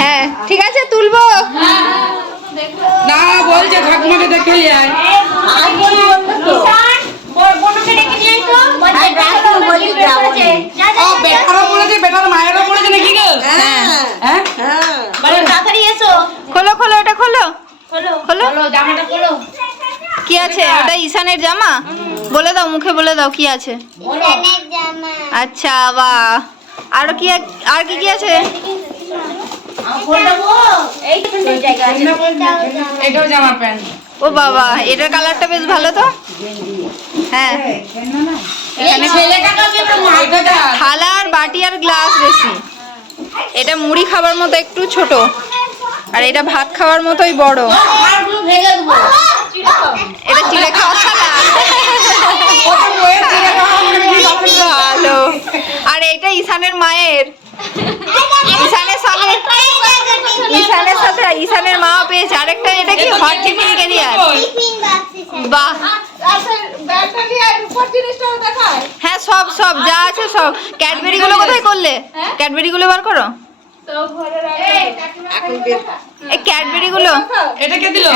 হ্যাঁ ঠিক আছে তুলবো না বলছে ঠাকুমাকে দেখে যায় বেটার মায়েরও পড়েছে নাকি গো? খোলো খোলো এটা খোলো খোলো কি আছে ওটা ঈশানের জামা বলে দাও মুখে বলে দাও কি আছে আচ্ছা বাহ আরো কি আর কি কি আছে এটাও জামা প্যান্ট ও বাবা এটার কালারটা বেশ ভালো তো হ্যাঁ এখানে থালা আর বাটি আর গ্লাস বেশি এটা মুড়ি খাবার মতো একটু ছোট আর এটা ভাত খাওয়ার মতোই বড় এটা চিড়ে খাওয়া থালা ভালো আর এটা ঈশানের মায়ের ঈশানের মা পেয়েছে আরেকটা এটা কি হট টিফিন ক্যারিয়ার বাহ হ্যাঁ সব সব যা আছে সব ক্যাডবেরি গুলো কোথায় করলে ক্যাডবেরি গুলো বার করো এই ক্যাডবেরি গুলো এটা কে দিল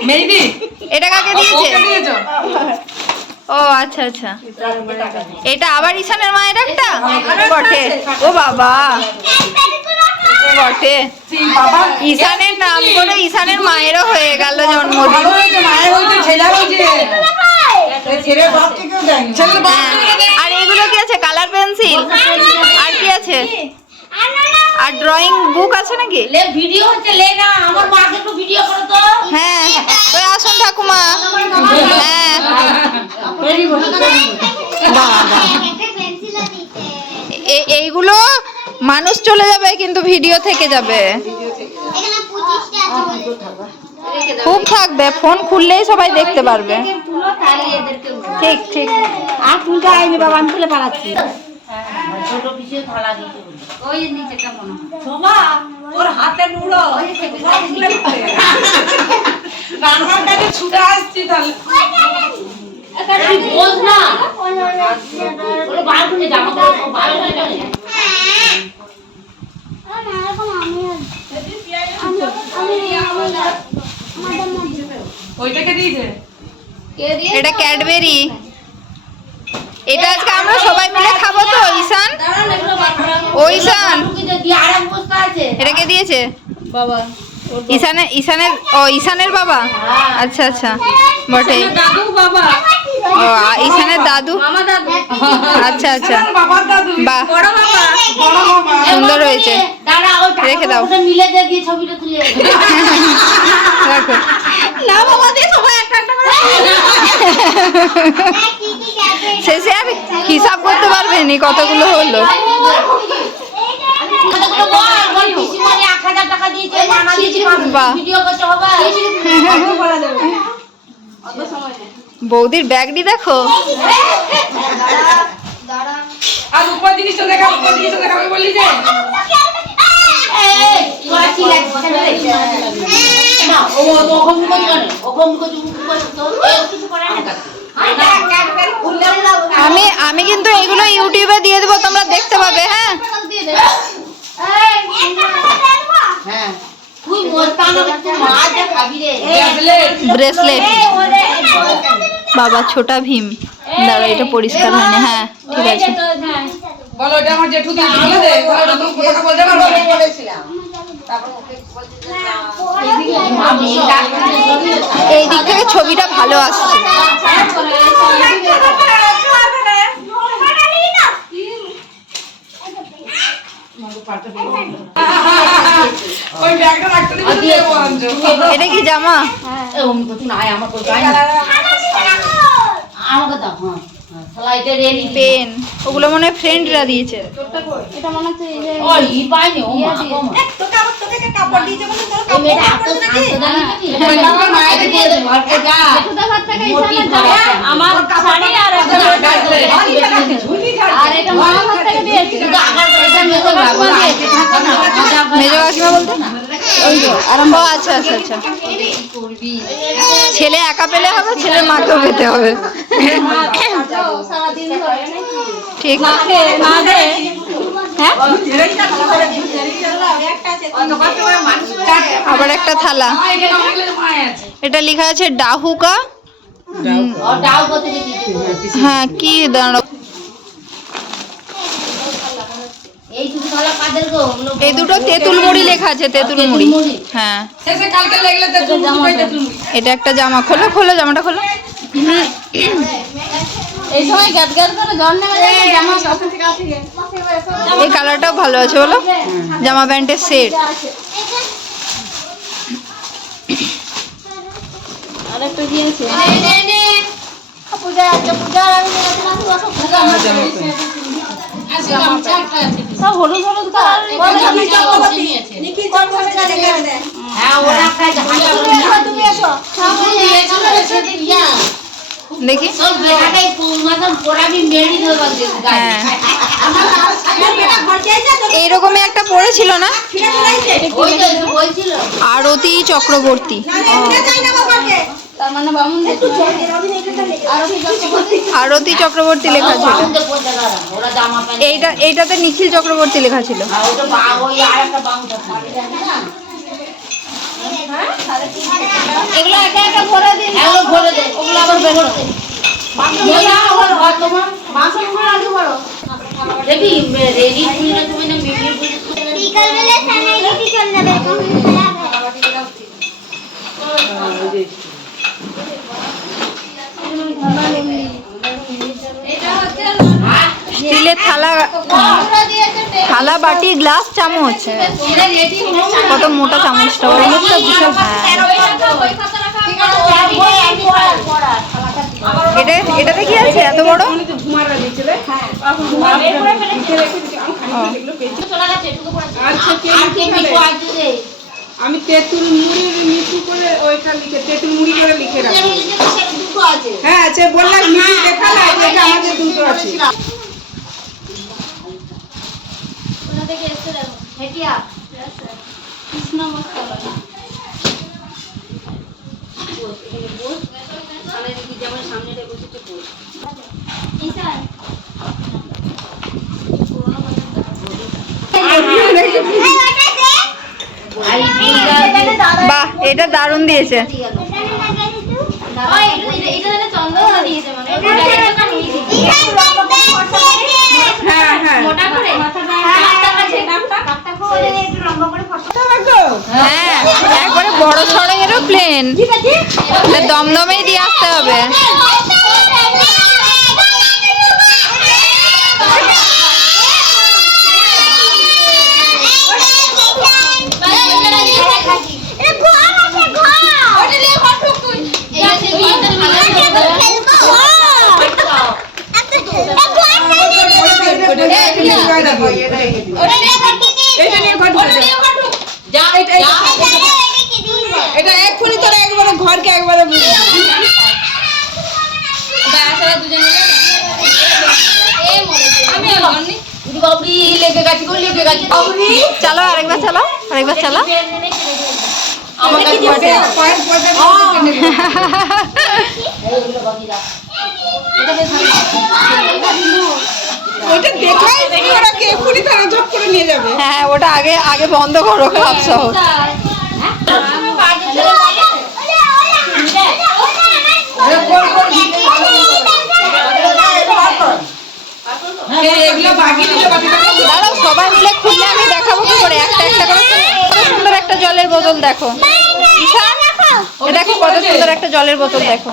মেহেদি এটা কাকে দিয়েছে ও আচ্ছা আচ্ছা এটা আবার ঈশানের মায়ের একটা বটে ও বাবা বটে ঈশানের নাম করে ঈশানের মায়েরও হয়ে গেল জন্মদিন আর এগুলো কি আছে কালার পেন্সিল আর কি আছে আর ড্রয়িং বুক আছে নাকি ভিডিও হচ্ছে লে না আমার মাকে একটু ভিডিও করো তো হ্যাঁ ওই আসুন ঠাকুমা হ্যাঁ এইগুলো মানুষ চলে যাবে কিন্তু ভিডিও থেকে যাবে খুব থাকবে ফোন খুললেই সবাই দেখতে পারবে ঠিক ঠিক আর তুলতে আইনি বাবা আমি তুলে পালাচ্ছি ছোট পিছিয়ে থালা দিতে ওই নিচে কেমন শোভা তোর হাতে নুড়ো রান্নার কাছে ছুটে আসছি তাহলে এটা তুই বোঝ না ওরে বার করে জামা কাপড় বার করে যাবে ওইটাকে দিয়েছে এটা ক্যাডবেরি এটা আজকে আমরা সবাই মিলে খাবো তো ঈশান ও ঈশান এটা কে দিয়েছে বাবা ঈশানের বাবা আচ্ছা আচ্ছা বটে দাদু বাবা ও ঈশানের দাদু আচ্ছা আচ্ছা বাহ সুন্দর হয়েছে রেখে দাও মিলে দিয়ে ছবিটা তুলে রাখো না বাবা দিয়ে সবাই একটা একটা করে শেষে আর হিসাব করতে পারবেনি কতগুলো হলো বৌদির ব্যাগটি দেখো আর উপর জিনিসটা দেখা উপর জিনিসটা দেখাবে বললি যে আমি কিন্তু এগুলো ইউটিউবে দিয়ে দেবো তোমরা দেখতে পাবে হ্যাঁ ব্রেসলেট বাবা ছোটা ভীম দাঁড়া এটা পরিষ্কার হয়নি হ্যাঁ ঠিক আছে বলো এটা আমার জেঠু দিয়ে বলে দে বলো তুমি কথা বলতে পারবে এই দিক থেকে ছবিটা ভালো আসছে ওই ব্যাগটা রাখতে দিবি এটা কি জামা আমাকে দাও হ্যাঁ পেন ওগুলো মনে হয় ফ্রেন্ডরা দিয়েছে এটা মনে হচ্ছে এই যে ও ই পাইনি ও মা তোকে আবার তোকে কাপড় দিয়েছে বলে তোর কাপড় মেয়েটা এত শান্ত নাকি আমার মায়ের দিয়ে দে ঘরকে যা ছোটদা ঘর থেকে ঈশানের জামা আমার শাড়ি আর একটা আর এটা মামা ঘর থেকে দিয়েছে কিন্তু আগার এটা মেজো বাবা দিয়েছে থাকো না মেজো কাকিমা বলতে ওই তো আরম্ভ আচ্ছা আচ্ছা আচ্ছা ছেলে একা পেলে হবে ছেলের মাকেও পেতে হবে সারা দিন ধরে নাকি ঠিক না দে হ্যাঁ আবার একটা থালা, এটা লেখা আছে ডাহুকা। হ্যাঁ কি দাঁড়াও, এই দুটো তেঁতুল মুড়ি লেখা আছে, তেঁতুল মুড়ি। হ্যাঁ এটা একটা জামা, খোলো খোলো জামাটা খোলো। এই সময় গ্যাদ গ্যাদ করে জল নেমে যায়, জামা এই কালারটাও ভালো আছে বলো, জামা প্যান্টের সেট। আরেকটা দিয়েছে পূজা, পূজা সব হলুদ হলুদ দেখি এইরকমই একটা পড়েছিল না, আরতি চক্রবর্তী। তার মানে বামুন আরতি চক্রবর্তী লেখা ছিল, এইটাতে নিখিল চক্রবর্তী লেখা ছিল। এগুলো একা একা ভরে দিন, ভরে দে, ওগুলো আবার বের করতে দেখি রেডি তুমি না বিকাল বেলা সানাইলি চল যাবে স্টিলের থালা, থালা বাটি গ্লাস চামচ, কত মোটা চামচটা, অনেকটা বিশাল। এটাতে কি আছে এত বড়? আমি তেঁতুল মুড়ি মিঠু করে ওইটা লিখে, তেঁতুল মুড়ি করে লিখে রাখবো। হ্যাঁ আছে বললাম, মিঠু লেখা নাই, এটা আমাদের দুটো আছে। বাহ এটা দারুণ দিয়েছে। হ্যাঁ হ্যাঁ হ্যাঁ একবারে বড় সড়ো এরোপ্লেন, দমদমেই দিয়ে আসতে হবে। এটা এক্ষুনি তোরা একবারে ঘরকে একবারে চলো আরেকবার চালো, আরেকবার চালো। ওটা দেখাই দেখি ওরা কে এক্ষুনি তারা ঝপ করে নিয়ে যাবে। হ্যাঁ ওটা আগে আগে বন্ধ করো ক্লাব সহ। দাঁড়াও সবাই মিলে খুললে আমি দেখাবো কি করে, একটা একটা করে। কত সুন্দর একটা জলের বোতল দেখো, ঈশান এ দেখো কত সুন্দর একটা জলের বোতল দেখো।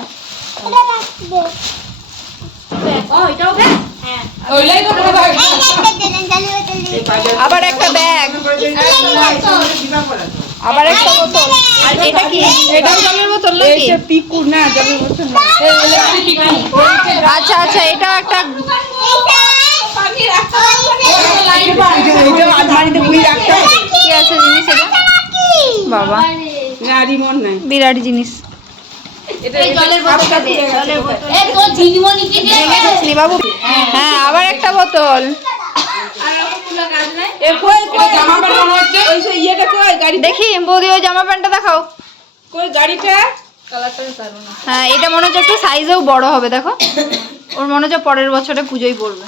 আবার একটা ব্যাগ, আবার একটা বোতল। আর এটা কি? এটাও জলের বোতল নাকি? পিকু না, জলের বোতল না। আচ্ছা আচ্ছা এটা একটা আলমারিতে বই রাখতে হবে। কি আছে জিনিস এটা? বাবা না রিমোট নাই। বিরাট জিনিস। বাবু হ্যাঁ আবার একটা বোতল। দেখি বৌদি ওই জামা প্যান্টটা দেখাও। হ্যাঁ এটা মনে হচ্ছে একটু সাইজেও বড় হবে, দেখো ওর মনে হচ্ছে পরের বছরে পুজোয় পড়বে।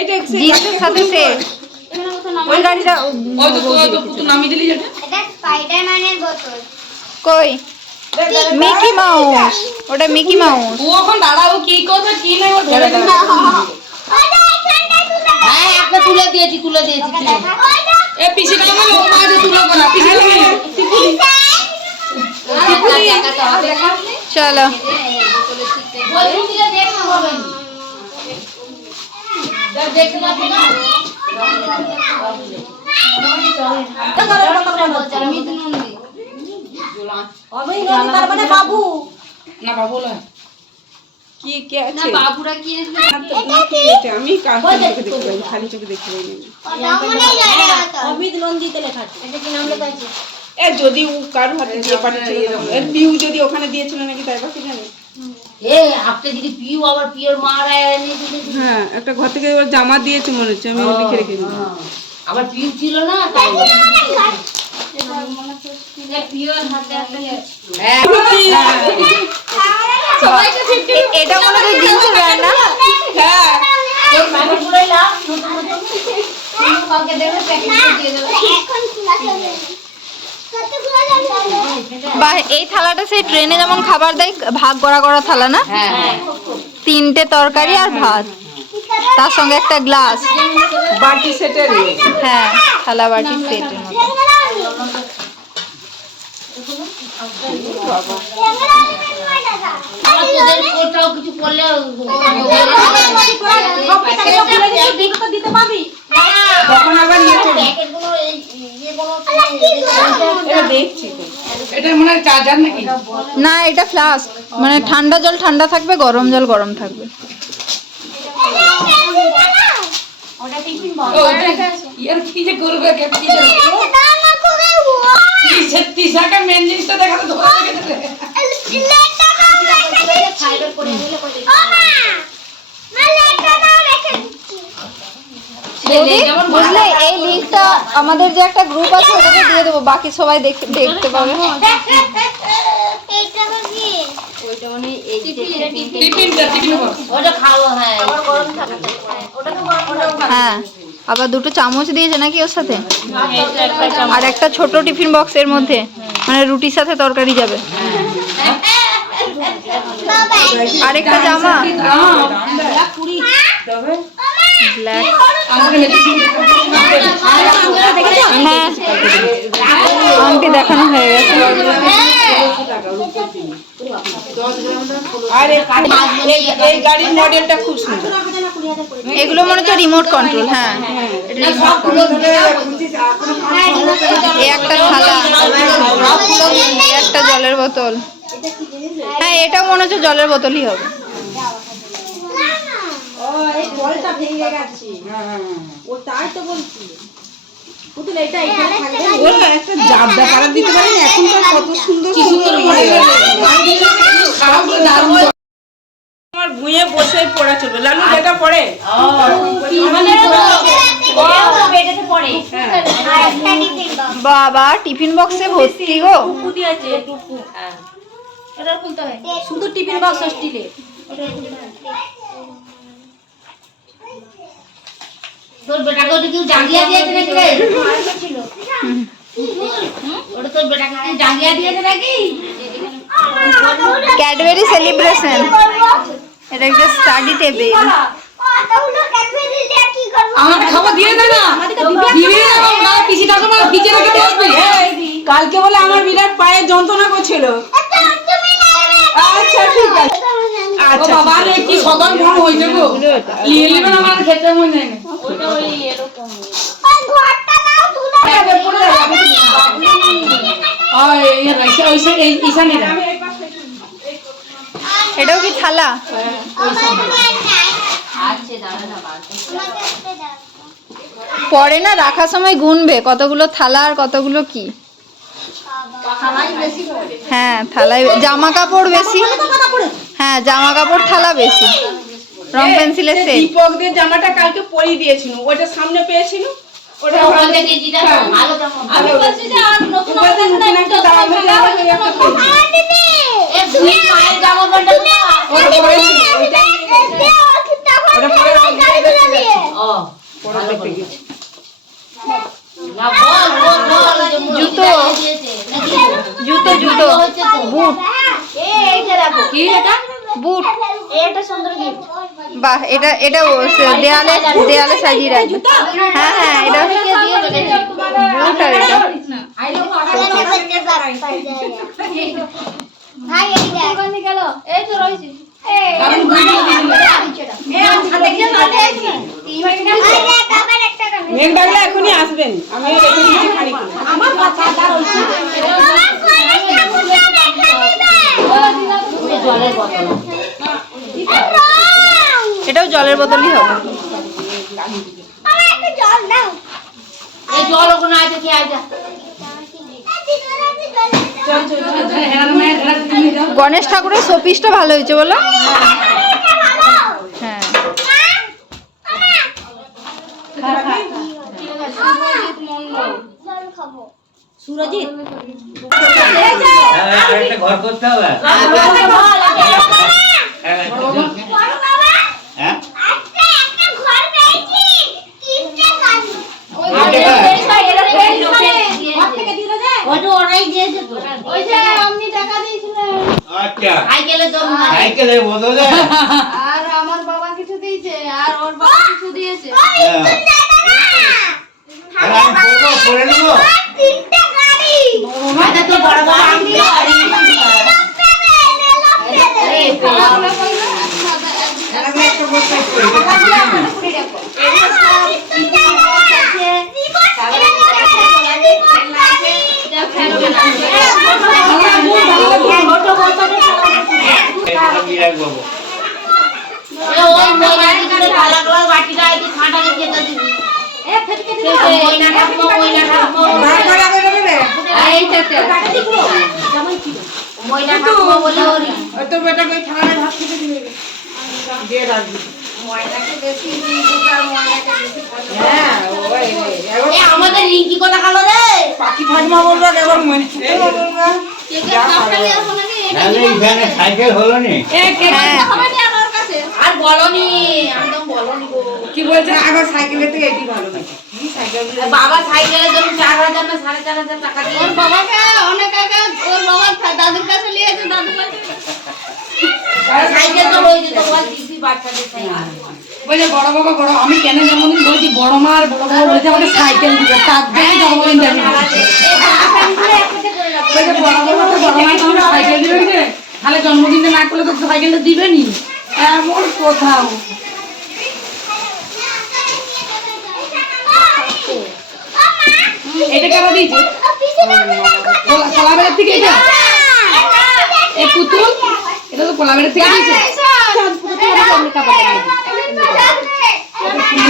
এটা জিন্সের সাথে সেট। ওই গাড়িটা কই? মিকি মাউস, ওটা মিকি মাউস। ও এখন দাঁড়াও কি করবে কি নাই ও ধরে দেবে। হ্যাঁ একটা তুলে দিয়েছি এ পিসি কাছে লোক মাঝে তুলবো না পিসি চলো বাবু না বাবু নয় কি কি আছে বাবুরা কি এটা আমি চোখে দেখতে পাই খালি চোখে দেখতে পাই অমিত নন্দিতে লেখা আছে এটা কি নাম লেখা আছে এ যদি ও কার হাতে দিয়ে পাঠিয়েছিল এর বিউ যদি ওখানে দিয়েছিল নাকি তাই বা কি জানি এ আপনি যদি পিউ আবার পিওর মারা এনে দিতে হ্যাঁ একটা ঘর থেকে ওর জামা দিয়েছে মনে হচ্ছে আমি লিখে রেখেছি আবার পিউ ছিল না তাই পিওর হাতে হ্যাঁ এটা মনে হয় জিন্সের ব্র্যান্ড না? হ্যাঁ এই মাগুরগুলোই লাভ নতুন কাউকে দেবে প্যাকেট দিয়ে দেবে বা এই থালাটা সেই ট্রেনে যেমন খাবার দেয় ভাগ করা করা থালা না? হ্যাঁ 3টে তরকারি আর ভাত, তার সঙ্গে একটা গ্লাস। বাটি সেটের হ্যাঁ থালা বাটি সেটের মতো। আমার তোদের কোটাও কিছু করলে দিতে পাবি তখন আবার নিয়ে চলে প্যাকেটগুলো এই ইয়েগুলো এটা দেখছি তো এটা মনে হয় চার্জার নাকি না এটা ফ্লাস্ক, মানে ঠান্ডা জল ঠান্ডা থাকবে, গরম জল গরম থাকবে। ওটা টিফিন বক্স यार की जे করবে কে কি যে তিসাকা মেন জিনিসটা দেখাতে ধরে রেখে দে ফাইবার করে নিলে কই দেখি বুঝলে এই লিঙ্কটা আমাদের যে একটা গ্রুপ আছে ওটাতে দিয়ে দেবো, বাকি সবাই দেখতে পাবে। টিফিন বক্স ওটা খাও হ্যাঁ আবার গরম থাকে ওটা তো হ্যাঁ আবার 2টো চামচ দিয়েছে নাকি ওর সাথে, আর একটা ছোট টিফিন বক্সের মধ্যে, মানে রুটির সাথে তরকারি যাবে। আরেকটা জামা ব্ল্যাক। হ্যাঁ আংটি দেখানো হয়ে গেছে। আর এই গাড়ির মডেলটা খুব সুন্দর এগুলো মনে হচ্ছে রিমোট কন্ট্রোল। হ্যাঁ এই একটা থালা, এই একটা জলের বোতল। হ্যাঁ এটাও মনে হচ্ছে জলের বোতলই হবে। ওরা একটা জাবদা পাড়া দিতে পারে না এখনকার কত সুন্দর সুন্দর আমার ভুঁয়ে বসে পড়া চলবে লালু যেটা পড়ে বেডেতে পড়ে বাবা টিফিন বক্সে ভর্তি গো। এটা খুলতে হয় শুধু টিফিন বক্স স্টিলের তোর বেটাকে ওটা কেউ জাঙ্গিয়া দিয়েছে নাকি রে ওটা তোর বেটাকে কেউ জাঙ্গিয়া দিয়েছে নাকি ক্যাডবেরি সেলিব্রেশন, এটা একটা স্টাডি টেবিল। আমার খাবার দিয়ে দে না দিয়ে দে না পিসি ঠাকুমা ভিজে রেখে দিয়ে আসবি কালকে বলে আমার বিরাট পায়ে যন্ত্রণা করছিল। আচ্ছা ঠিক আছে ও আচ্ছা বাবা রে কি সদর মন হইছে গো নিয়ে নেবেন আমার খেতে মন যায় না ওটা ওই এরকম ওই এই রাইসা ওইসে এই ইসানি না এটাও কি থালা? আছে দাঁড়া না বাদ পরে না রাখার সময় গুনবে কতগুলো থালা আর কতগুলো কি। খালাই বেশি পড়ে হ্যাঁ থালায় জামা কাপড় বেশি, হ্যাঁ জামা কাপড় থালা বেশি, রং পেন্সিলের সেট। দীপকদের জামাটা কালকে পরিয়ে দিয়েছিল, ওটা সামনে পেয়েছিল ওটা ওখান থেকে যেটা ভালো জামা আমি বলছি যে আর নতুন একটা দাম হয়ে যাবে একটা এ দুই মায়ের জামা প্যান্ট না ওটা পরেছিল ওটা পরে ও পরে দেখতে গেছি। না বল বল বল যে জুতো। জুতো জুতো বুট এইটা দেখো কি এটা বুট এটা সুন্দর গিফট বাহ, এটা এটা দেয়ালে দেয়ালে সাজিয়ে রাখবে। হ্যাঁ হ্যাঁ, এটা বুট আর এটা ভাই এই দেখ কোনে গেল এই তো রইছি মেঘ ডাকলে এখনই আসবেন, আমি রেখে দিচ্ছি খানিক। আমার বাচ্চাটা রইছে জলের বোতল এটাও জলের বোতলই হবে। এই জল ওখানে আছে কি আইজা গণেশ ঠাকুরের শোপিসটা ভালো হয়েছে বলো? হ্যাঁ সুরজিৎ একটা ঘর করতে হবে। হ্যাঁ আচ্ছা, সাইকেলের জন্য সাইকেলের বদলে আর আমার বাবা কিছু দিয়েছে আর ওর বাবা কিছু দিয়েছে হ্যাঁ। তাহলে আমি পড়বো, পড়ে নেবো। আচ্ছা তো বড় বড় আংটি এটা কি রাখবো? ওই ময়নাটা কালা কালার বাটিটা এই ঠান্ডাকে খেতে দিবি ময়না ঠাকুমা ময়না ঠাকুমা ভাড়া ভাড়া করে দেবে? ময়না ঠাকুমা বলে ওরি ওই তো বেটাকে ওই থালায় ভাত খেতে দিবে। দিয়ে রাখবি। হ্যাঁ, ওই, এবার এ আমাদের রিঙ্কি কথা কালো রে পাখি ঠাকুমা বলবো, এবার মনে বলবো। যা পারো। তাহলে এখানে সাইকেল হলো নি? হ্যাঁ আর বলনি একদম বলনি গো কি বলছে? আবার সাইকেলের থেকে এটি ভালো নাকি? কি সাইকেল? বাবা সাইকেলের জন্য 4000 না 4500 টাকা দিয়ে ওর বাবাকে অনেক টাকা ওর বাবা দাদুর কাছে নিয়েছে দাদুর কাছে সাইকেল তো রয়েছে তো বল দিদি বাচ্চাদের সাইকেল বলে বড় বাবা বড়, আমি কেন জন্মদিন বলছি বড় মা আর বড় বাবা বলেছে আমাকে সাইকেল দিবে, তার জন্য জন্মদিন যাবি বলে বড় বাবা তো বড় মা তো আমাকে সাইকেল দিবে রে, তাহলে জন্মদিনটা না করলে তো সাইকেলটা দিবে নি, এমন কোথাও এটা কেন দিয়েছে কোলাবেড়ের থেকে? এটা এই পুতুল এটা তো কোলাবেড়ের থেকে দিয়েছে।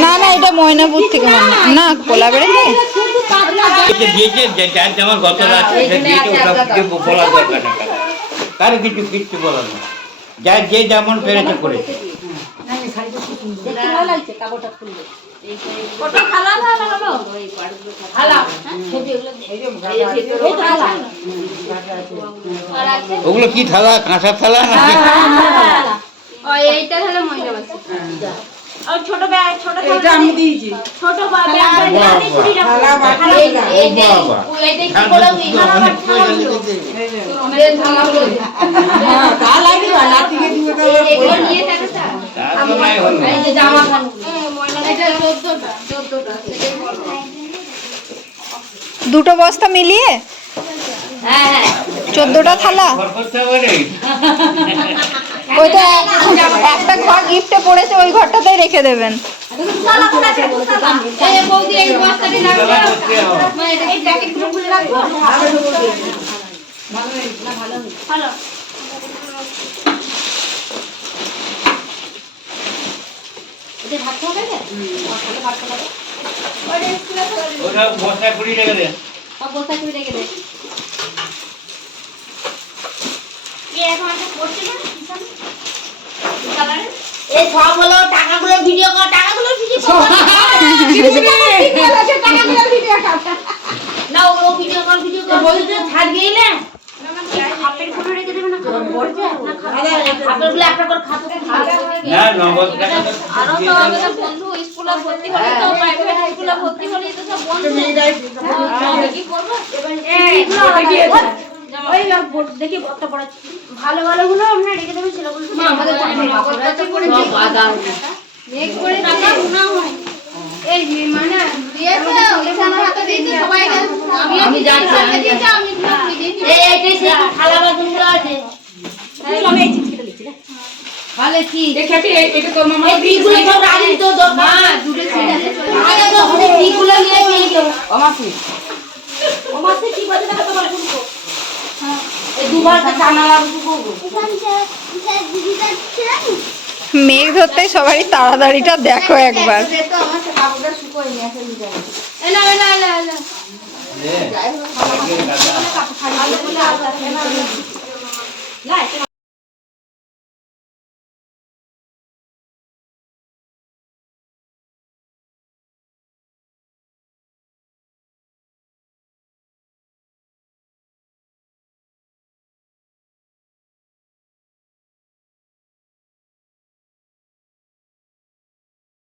না না, এটা ময়নাপুর থেকে মনে হয়। না, কোলাবেড়ে থেকে। এটা দিয়েছে, যার যেমন গত রাত দিয়েছে, ওটা কিছু বলার দরকার নেই। কারো কিছু কিচ্ছু বলার নেই। যার যে যেমন পেরেছে করেছে। ওগুলো কি থালা, কাঁসার থালা না? এইটা হলো মহিলা বাস আর ছোট ব্যাগ ছোট এটা আমি দিয়েছি। ছোট ব্যাগ থালা বাটি এগুলা। এই যে কি বলো হ্যাঁ, তা লাগবে না, লাঠিকে দিবে তো আবার এগুলো পয়সা। নিয়ে থাকে স্যার তার তো নাই হলো। এই যে জামা খানো এটা 14টা সেটাই বলো দুটো বস্তা মিলিয়ে হ্যাঁ হ্যাঁ 14টা থালা। ঘর করতে হবে রে। ওইটা একটা ঘর গিফটে পড়েছে, ওই ঘরটাতেই রেখে দেবেন। এই বৌদি এই বস্তাটি রাখো খেলা করতে হবে। মানে এটা এই প্যাকেটগুলো খুলে রাখবো ভালো এটা ভাত খাবে না তাহলে ভাত খাবে ওটা স্কুলে ওটা বস্তা কুড়ি রেখে দে। সব বস্তা করে রেখে দে কি এখন একটা করতে না কি কালারে এই সব হলো টাকাগুলো ভিডিও কর টাকাগুলো ভিডিও কর না ওগুলো ভিডিও কর বলতে ছাড় গেইলে আপেল ফটো রেখে দেবে না খাবার পড়ছে না খাবার আপেলগুলো একটা করে খাতে না নগদ টাকা তো আরো তো আমাদের বন্ধু স্কুলে ভর্তি হলে তো প্রাইভেট স্কুলে ভর্তি হলে তো সব বন্ধ কি করবো ওই দেখি বর্তা পড়াচ্ছি ভালো ভালো গুলো আমরা রেখে দেবো সেগুলো আমাদের মেক করে টাকা গুনা হয় এই মানে দিয়েছে ওখানে হাতে দিয়েছে সবাই আমি যাচ্ছি আমি এই এইটাই সেই থালা বাসনগুলো আছে আমি এই চিঠিটা লিখছি ভালো কি খেপি এটা তোর মামা এই বিগুলো সব রাখি তো মা দুটো ছিল আগে তো ওই বিগুলো নিয়ে নিয়ে যাও ওমাসে কি বাজে টাকা তোমার শুনবো হ্যাঁ এই দুবার তো জানা লাগু করব মেঘ ধরতে সবারই তাড়াতাড়িটা দেখো একবার। তো আমার কাপড়টা শুকোয় নিয়ে আসে নিয়ে যাবে এলা এলা এলা এলা এ, কাপড় খালি বলে আর